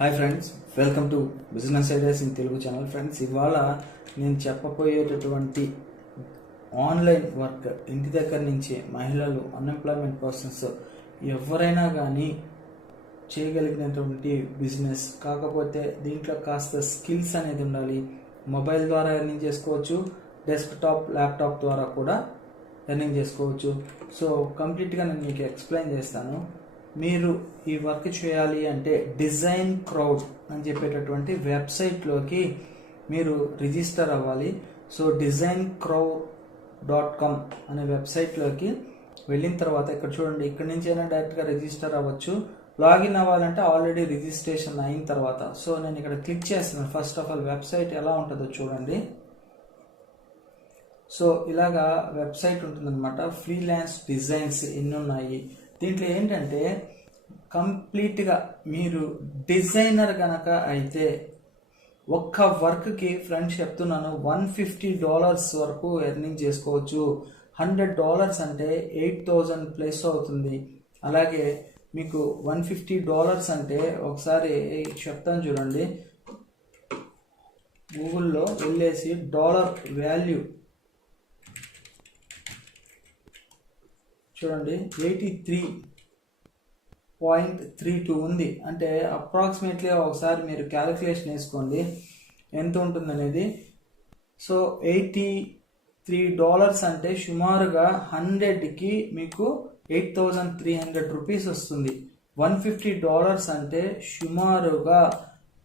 Hi friends, welcome to business ideas in Telugu channel. Friends, ఇవాళ నేను చెప్పబోయేటటువంటి online work ఇంటి దగ్గర నుంచి మహిళలు, అన్ఎంప్లాయ్మెంట్ పర్సన్స్ ఎవరైనా కానీ చేయగలిగినటువంటి బిజినెస్. కాకపోతే దీంట్లో కాస్త స్కిల్స్ అనేది ఉండాలి. మొబైల్ ద్వారా ఎర్నింగ్ చేసుకోవచ్చు, డెస్క్టాప్, ల్యాప్టాప్ ద్వారా కూడా ఎర్నింగ్ చేసుకోవచ్చు. సో కంప్లీట్గా నేను మీకు ఎక్స్ప్లెయిన్ చేస్తాను. మీరు ఈ వర్క్ చేయాలి అంటే డిజైన్ క్రౌడ్ అని చెప్పేటటువంటి వెబ్సైట్లోకి మీరు రిజిస్టర్ అవ్వాలి. సో designcrowd.com అనే వెబ్సైట్లోకి వెళ్ళిన తర్వాత ఇక్కడ చూడండి, ఇక్కడ నుంచి అయినా డైరెక్ట్గా రిజిస్టర్ అవ్వచ్చు. లాగిన్ అవ్వాలంటే ఆల్రెడీ రిజిస్ట్రేషన్ అయిన తర్వాత. సో నేను ఇక్కడ క్లిక్ చేస్తున్నాను. ఫస్ట్ ఆఫ్ ఆల్ వెబ్సైట్ ఎలా ఉంటుందో చూడండి. సో ఇలాగా వెబ్సైట్ ఉంటుందన్నమాట. ఫ్రీలాన్స్ డిజైన్స్ ఎన్ని ఉన్నాయి. దీంట్లో ఏంటంటే కంప్లీట్గా మీరు డిజైనర్ కనుక అయితే ఒక్క వర్క్కి ఫ్రెండ్స్ చెప్తున్నాను $150 వరకు ఎర్నింగ్ చేసుకోవచ్చు. $100 అంటే 8,000 ప్లస్ అవుతుంది. అలాగే మీకు $150 అంటే ఒకసారి చెప్తాను చూడండి. గూగుల్లో వెళ్ళేసి డాలర్ వాల్యూ చూడండి, 83.32 ఉంది. అంటే అప్రాక్సిమేట్లీ ఒకసారి మీరు క్యాలిక్యులేషన్ వేసుకోండి ఎంత ఉంటుంది అనేది. సో $83 అంటే సుమారుగా 100కి మీకు 8,300 రూపీస్ వస్తుంది. $150 అంటే సుమారుగా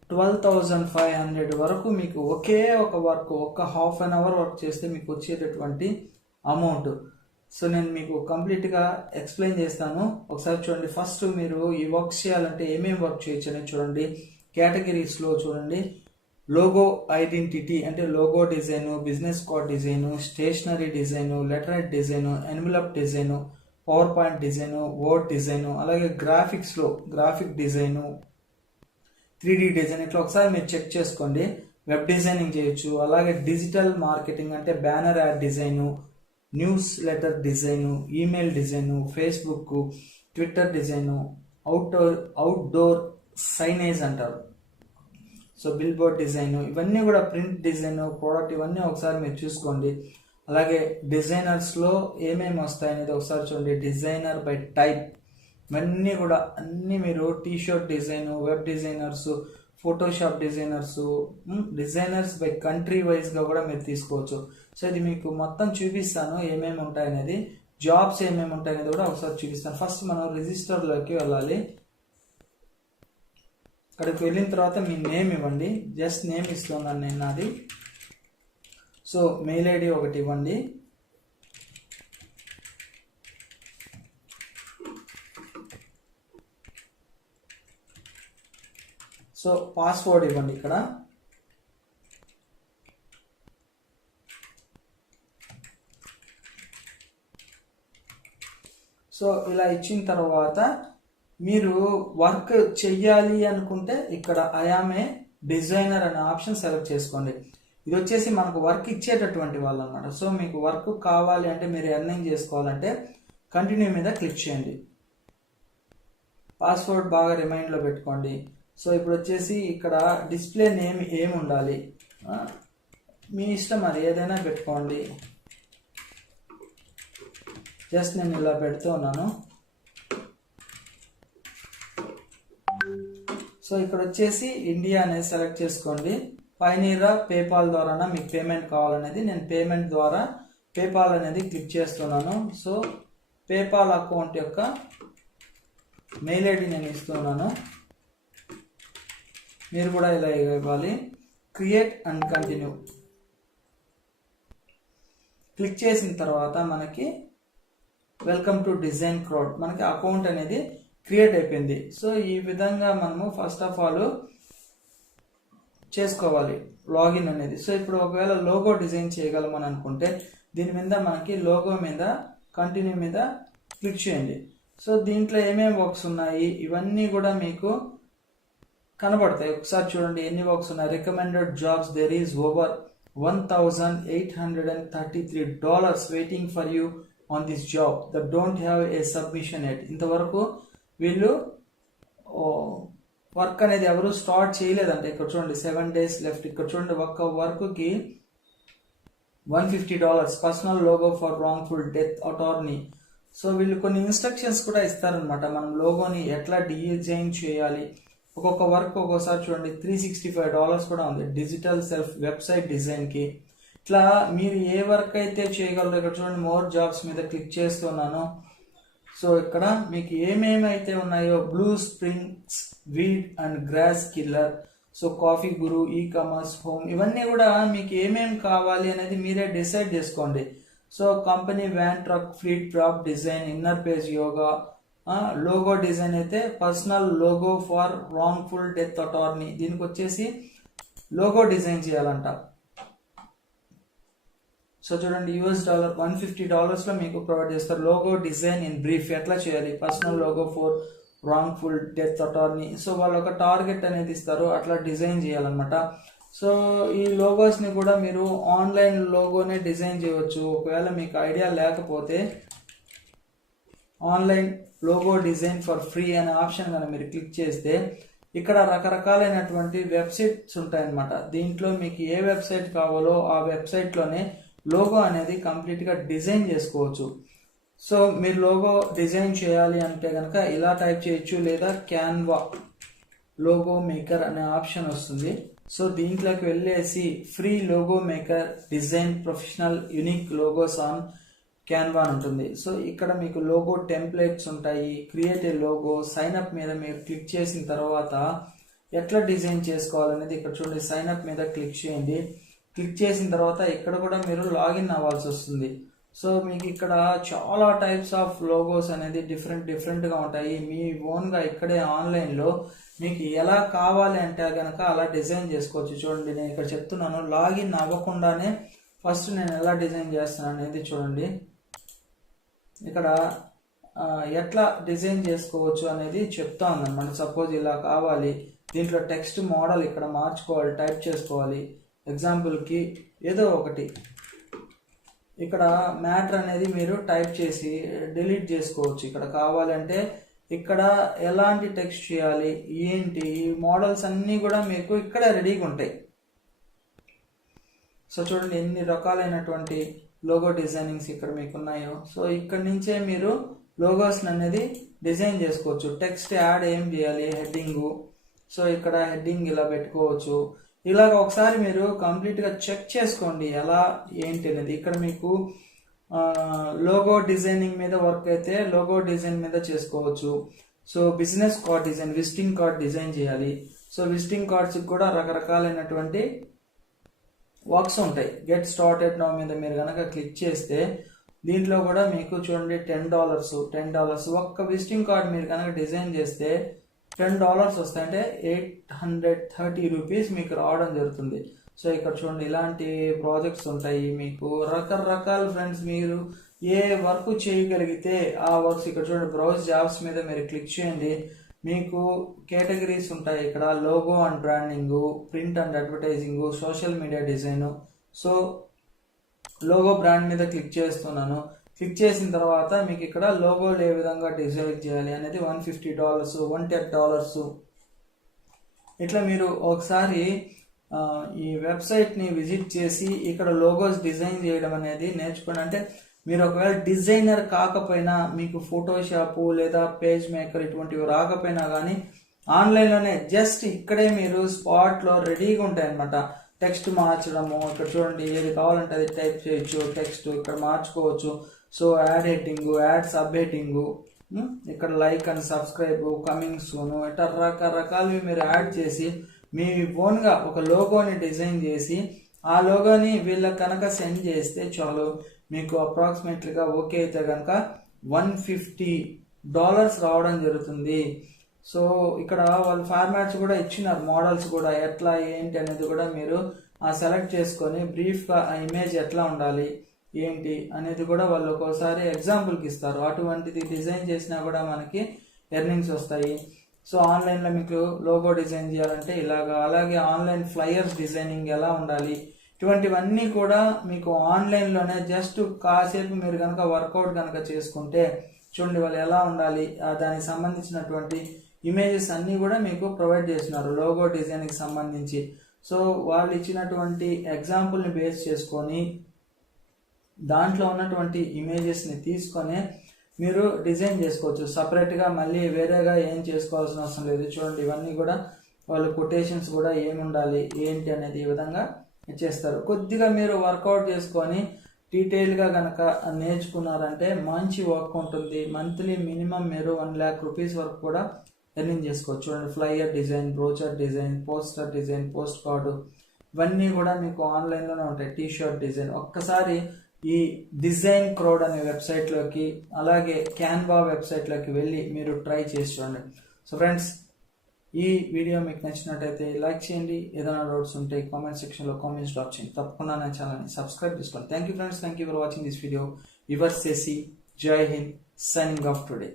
12,500 వరకు మీకు ఒకే ఒక వర్క్, ఒక హాఫ్ అన్ అవర్ వర్క్ చేస్తే మీకు వచ్చేటటువంటి అమౌంట్. సో నేను మీకు కంప్లీట్గా ఎక్స్ప్లెయిన్ చేస్తాను. ఒకసారి చూడండి. ఫస్ట్ మీరు ఈ వర్క్ చేయాలంటే ఏమేమి వర్క్ చేయొచ్చు అనేది చూడండి. కేటగిరీస్లో చూడండి, లోగో ఐడెంటిటీ అంటే logo design, business card design, stationery design, letter design, envelope design, PowerPoint design, word design, అలాగే గ్రాఫిక్స్లో గ్రాఫిక్ డిజైను, 3D డిజైన్. ఇట్లా ఒకసారి మీరు చెక్ చేసుకోండి. వెబ్ డిజైనింగ్ చేయొచ్చు. అలాగే డిజిటల్ మార్కెటింగ్ అంటే banner add design, news letter design, email design, Facebook, Twitter design, outdoor signage అంటారు. సో బిల్ బోర్డ్ డిజైను, ఇవన్నీ కూడా ప్రింట్ డిజైను, ప్రోడక్ట్, ఇవన్నీ ఒకసారి మీరు చూసుకోండి. అలాగే డిజైనర్స్లో ఏమేమి వస్తాయనేది ఒకసారి చూడండి. డిజైనర్ బై టైప్, ఇవన్నీ కూడా అన్నీ మీరు t-shirt design, web designers, Photoshop designers, designers by country వైజ్గా కూడా మీరు తీసుకోవచ్చు. సో ఇది మీకు మొత్తం చూపిస్తాను ఏమేమి ఉంటాయనేది, జాబ్స్ ఏమేమి ఉంటాయనేది కూడా ఒకసారి చూపిస్తాను. ఫస్ట్ మనం రిజిస్టర్లోకి వెళ్ళాలి. అక్కడికి వెళ్ళిన తర్వాత మీ నేమ్ ఇవ్వండి. జస్ట్ నేమ్ ఇస్తున్నాను నేను నాది. సో మెయిల్ ఐడి ఒకటి ఇవ్వండి. సో పాస్వర్డ్ ఇవ్వండి ఇక్కడ. సో ఇలా ఇచ్చిన తర్వాత మీరు వర్క్ చెయ్యాలి అనుకుంటే ఇక్కడ ఐఆమ్ ఏ డిజైనర్ అనే ఆప్షన్ సెలెక్ట్ చేసుకోండి. ఇది వచ్చేసి మనకు వర్క్ ఇచ్చేటటువంటి వాళ్ళు అన్నమాట. సో మీకు వర్క్ కావాలి అంటే, మీరు ఎర్నింగ్ చేసుకోవాలంటే కంటిన్యూ మీద క్లిక్ చేయండి. పాస్వర్డ్ బాగా రిమైండ్లో పెట్టుకోండి. సో ఇప్పుడు వచ్చేసి ఇక్కడ డిస్ప్లే నేమ్ ఏమి ఉండాలి, మీ ఇష్టం, అది ఏదైనా పెట్టుకోండి. జస్ట్ నేను ఇలా పెడుతూ ఉన్నాను. సో ఇక్కడ వచ్చేసి ఇండియా అనేది సెలెక్ట్ చేసుకోండి. పైనీరా, పేపాల్ ద్వారా మీకు పేమెంట్ కావాలనేది, నేను పేమెంట్ ద్వారా పేపాల్ అనేది క్లిక్ చేస్తున్నాను. సో పేపాల్ అకౌంట్ యొక్క మెయిల్ ఐడి నేను ఇస్తున్నాను. మీరు కూడా ఇలా ఇవ్వాలి. క్రియేట్ అండ్ కంటిన్యూ క్లిక్ చేసిన తర్వాత మనకి వెల్కమ్ టు డిజైన్ క్రౌడ్, మనకి అకౌంట్ అనేది క్రియేట్ అయిపోయింది. సో ఈ విధంగా మనము ఫస్ట్ ఆఫ్ ఆల్ చేసుకోవాలి లాగిన్ అనేది. సో ఇప్పుడు ఒకవేళ లోగో డిజైన్ చేయగలమని అనుకుంటే దీని మీద మనకి లోగో మీద కంటిన్యూ మీద క్లిక్ చేయండి. సో దీంట్లో ఏమేమి వర్క్స్ ఉన్నాయి ఇవన్నీ కూడా మీకు కనబడతాయి. ఒకసారి చూడండి ఎన్ని వర్క్స్ ఉన్నాయి. Recommended jobs, there is over $1,833 waiting for you on this job that don't have a submission yet. ఇంతవరకు వీళ్ళు వర్క్ అనేది ఎవరు స్టార్ట్ చేయలేదంట. ఇక్కడ చూడండి 7 days లెఫ్ట్. ఇక్కడ చూడండి ఒక్క వర్క్కి $150 personal logo for wrongful death attorney. So వీళ్ళు కొన్ని ఇన్స్ట్రక్షన్స్ కూడా ఇస్తారనమాట, మనం లోగోని ఎట్లా డిజైన్ చేయాలి. ఒక్కొక్క వర్క్ ఒక్కోసారి చూడండి $365 కూడా ఉంది డిజిటల్ సెల్ఫ్ వెబ్సైట్ డిజైన్కి. ఇట్లా మీరు ఏ వర్క్ అయితే చేయగలరో ఇక్కడ చూడండి మోర్ జాబ్స్ మీద క్లిక్ చేస్తున్నాను. సో ఇక్కడ మీకు ఏమేమైతే ఉన్నాయో blue springs weed and grass killer, so coffee guru, e commerce, home, ఇవన్నీ కూడా మీకు ఏమేమి కావాలి అనేది మీరే డిసైడ్ చేసుకోండి. So company van truck fleet drop design, inner page yoga, logo design అయితే personal logo for wrongful death attorney, దీనికి వచ్చేసి లోగో డిజైన్ చేయాలంట. సో చూడండి $150 లో మీకు ప్రొవైడ్ చేస్తారు. లోగో డిజైన్ ఇన్ బ్రీఫ్ ఎట్లా చేయాలి, personal logo for wrongful death attorney. So వాళ్ళు ఒక టార్గెట్ అనేది ఇస్తారు, అట్లా డిజైన్ చేయాలన్నమాట. సో ఈ లోగోస్ ని కూడా మీరు ఆన్లైన్ లోగోనే డిజైన్ చేయవచ్చు. ఒకవేళ మీకు ఐడియా లేకపోతే online logo design for free అనే ఆప్షన్ కనుక మీరు క్లిక్ చేస్తే ఇక్కడ రకరకాలైనటువంటి వెబ్సైట్స్ ఉంటాయన్నమాట. దీంట్లో మీకు ఏ వెబ్సైట్ కావాలో ఆ వెబ్సైట్లోనే లోగో అనేది కంప్లీట్గా డిజైన్ చేసుకోవచ్చు. సో మీరు లోగో డిజైన్ చేయాలి అంటే కనుక ఇలా టైప్ చేయొచ్చు, లేదా క్యాన్వా లోగో మేకర్ అనే ఆప్షన్ వస్తుంది. సో దీంట్లోకి వెళ్ళేసి free logo maker design professional unique logos on Canva ఉంటుంది. సో ఇక్కడ మీకు లోగో టెంప్లెట్స్ ఉంటాయి, create a logo, sign up మీద మీరు క్లిక్ చేసిన తర్వాత ఎట్లా డిజైన్ చేసుకోవాలనేది ఇక్కడ చూడండి, సైన్ అప్ మీద క్లిక్ చేయండి. క్లిక్ చేసిన తర్వాత ఇక్కడ కూడా మీరు లాగిన్ అవ్వాల్సి వస్తుంది. సో మీకు ఇక్కడ చాలా టైప్స్ ఆఫ్ లోగోస్ అనేది డిఫరెంట్గా ఉంటాయి. మీ ఓన్గా ఇక్కడే ఆన్లైన్లో మీకు ఎలా కావాలి అంటే కనుక అలా డిజైన్ చేసుకోవచ్చు. చూడండి నేను ఇక్కడ చెప్తున్నాను, లాగిన్ అవ్వకుండానే ఫస్ట్ నేను ఎలా డిజైన్ చేస్తున్నాను అనేది చూడండి. ఇక్కడ ఎట్లా డిజైన్ చేసుకోవచ్చు అనేది చెప్తా ఉందన్నమాట. సపోజ్ ఇలా కావాలి, దీంట్లో టెక్స్ట్ మోడల్ ఇక్కడ మార్చుకోవాలి, టైప్ చేసుకోవాలి. ఎగ్జాంపుల్కి ఏదో ఒకటి ఇక్కడ మ్యాటర్ అనేది మీరు టైప్ చేసి డిలీట్ చేసుకోవచ్చు. ఇక్కడ కావాలంటే ఇక్కడ ఎలాంటి టెక్స్ట్ చేయాలి ఏంటి, ఈ మోడల్స్ అన్నీ కూడా మీకు ఇక్కడ రెడీగా ఉంటాయి. సో చూడండి ఎన్ని రకాలైనటువంటి లోగో డిజైనింగ్స్ ఇక్కడ మీకు ఉన్నాయో. సో ఇక్కడ నుంచే మీరు లోగోస్ అనేది డిజైన్ చేసుకోవచ్చు. టెక్స్ట్ యాడ్ ఏం చేయాలి, హెడ్డింగు, సో ఇక్కడ హెడ్డింగ్ ఇలా పెట్టుకోవచ్చు. ఇలాగ ఒకసారి మీరు కంప్లీట్గా చెక్ చేసుకోండి ఎలా ఏంటి అనేది. ఇక్కడ మీకు లోగో డిజైనింగ్ మీద వర్క్ అయితే లోగో డిజైన్ మీద చేసుకోవచ్చు. So business card design, visiting card design చేయాలి. సో విజిటింగ్ కార్డ్స్కి కూడా రకరకాలైనటువంటి వర్క్స్ ఉంటాయి. గెట్ స్టార్టెడ్ నౌ మీద మీరు కనుక క్లిక్ చేస్తే దీంట్లో కూడా మీకు చూడండి $10 ఒక్క విజిటింగ్ కార్డ్ మీరు కనుక డిజైన్ చేస్తే $10 వస్తాయి, అంటే $830 మీకు రావడం జరుగుతుంది. సో ఇక్కడ చూడండి ఇలాంటి ప్రాజెక్ట్స్ ఉంటాయి మీకు రకరకాల ఫ్రెండ్స్. మీరు ఏ వర్క్ చేయగలిగితే ఆ వర్క్స్ ఇక్కడ చూడండి, బ్రౌజ్ జాబ్స్ మీద మీరు క్లిక్ చేయండి. మీకు కేటగిరీస్ ఉంటాయి ఇక్కడ, logo and branding, print and advertising, social media design. So logo brand మీద క్లిక్ చేస్తున్నాను. క్లిక్ చేసిన తర్వాత మీకు ఇక్కడ లోగోలు ఏ విధంగా డిజైన్ చేయాలి అనేది $150, $110 ఇట్లా మీరు ఒకసారి ఈ వెబ్సైట్ని విజిట్ చేసి ఇక్కడ లోగోస్ డిజైన్ చేయడం అనేది నేర్చుకోండి. అంటే మీరు ఒకవేళ డిజైనర్ కాకపోయినా, మీకు ఫోటోషాప్ లేదా పేజ్ మేకర్ ఇటువంటివి రాకపోయినా కానీ ఆన్లైన్లోనే జస్ట్ ఇక్కడే మీరు స్పాట్లో రెడీగా ఉంటాయి అన్నమాట. టెక్స్ట్ మార్చడము, ఇక్కడ చూడండి ఏది కావాలంటే అది టైప్ చేయొచ్చు, టెక్స్ట్ ఇక్కడ మార్చుకోవచ్చు. So add heading, add subheading, ఇక్కడ like and subscribe, coming soon, ఇట్లా రకరకాలవి మీరు యాడ్ చేసి మీ ఓన్గా ఒక లోగోని డిజైన్ చేసి ఆ లోగోని వీళ్ళకి కనుక సెండ్ చేస్తే చాలు, మీకు అప్రాక్సిమేట్లీగా ఓకే అయితే కనుక $150 రావడం జరుగుతుంది. సో ఇక్కడ వాళ్ళు ఫార్మాట్స్ కూడా ఇచ్చినారు, మోడల్స్ కూడా ఎట్లా ఏంటి అనేది కూడా మీరు సెలెక్ట్ చేసుకొని బ్రీఫ్గా ఆ ఇమేజ్ ఎట్లా ఉండాలి ఏంటి అనేది కూడా వాళ్ళు ఒక్కోసారి ఎగ్జాంపుల్కి ఇస్తారు. అటువంటిది డిజైన్ చేసినా కూడా మనకి ఎర్నింగ్స్ వస్తాయి. సో ఆన్లైన్లో మీకు లోగో డిజైన్ చేయాలంటే ఇలాగా, అలాగే ఆన్లైన్ ఫ్లయర్స్ డిజైనింగ్ ఎలా ఉండాలి, ఇటువంటివన్నీ కూడా మీకు ఆన్లైన్లోనే జస్ట్ కాసేపు మీరు కనుక వర్కౌట్ కనుక చేసుకుంటే చూడండి వాళ్ళు ఎలా ఉండాలి, దానికి సంబంధించినటువంటి ఇమేజెస్ అన్నీ కూడా మీకు ప్రొవైడ్ చేస్తున్నారు లోగో డిజైన్కి సంబంధించి. సో వాళ్ళు ఇచ్చినటువంటి ఎగ్జాంపుల్ని బేస్ చేసుకొని దాంట్లో ఉన్నటువంటి ఇమేజెస్ని తీసుకొని మీరు డిజైన్ చేసుకోవచ్చు. సపరేట్గా మళ్ళీ వేరేగా ఏం చేసుకోవాల్సిన అవసరం లేదు. చూడండి, ఇవన్నీ కూడా వాళ్ళు కొటేషన్స్ కూడా ఏమి ఉండాలి ఏంటి అనేది ఈ విధంగా చేస్తారు. కొద్దిగా మీరు వర్కౌట్ చేసుకొని డీటెయిల్గా కనుక నేర్చుకున్నారంటే మంచి వర్క్ ఉంటుంది. మంత్లీ మినిమం మీరు 1 lakh రూపీస్ వరకు కూడా ఎర్నింగ్ చేసుకోవచ్చు. చూడండి, flyer design, brochure design, poster design, post card ఇవన్నీ కూడా మీకు ఆన్లైన్లోనే ఉంటాయి. T shirt design. ఒక్కసారి ఈ డిజైన్ క్రౌడ్ అనే వెబ్సైట్లోకి అలాగే క్యాన్వా వెబ్సైట్లోకి వెళ్ళి మీరు ట్రై చేసి చూడండి. సో ఫ్రెండ్స్, ఈ వీడియో మీకు నచ్చినట్టయితే లైక్ చేయండి. ఏదైనా డౌట్స్ ఉంటే కామెంట్ సెక్షన్లో కామెంట్స్ డ్రాప్ చేయండి. తప్పకుండా నా ఛానల్ని సబ్స్క్రైబ్ చేసుకోండి. Thank you friends, thank you for watching this video. Your Shashi, Jai Hind, signing off today.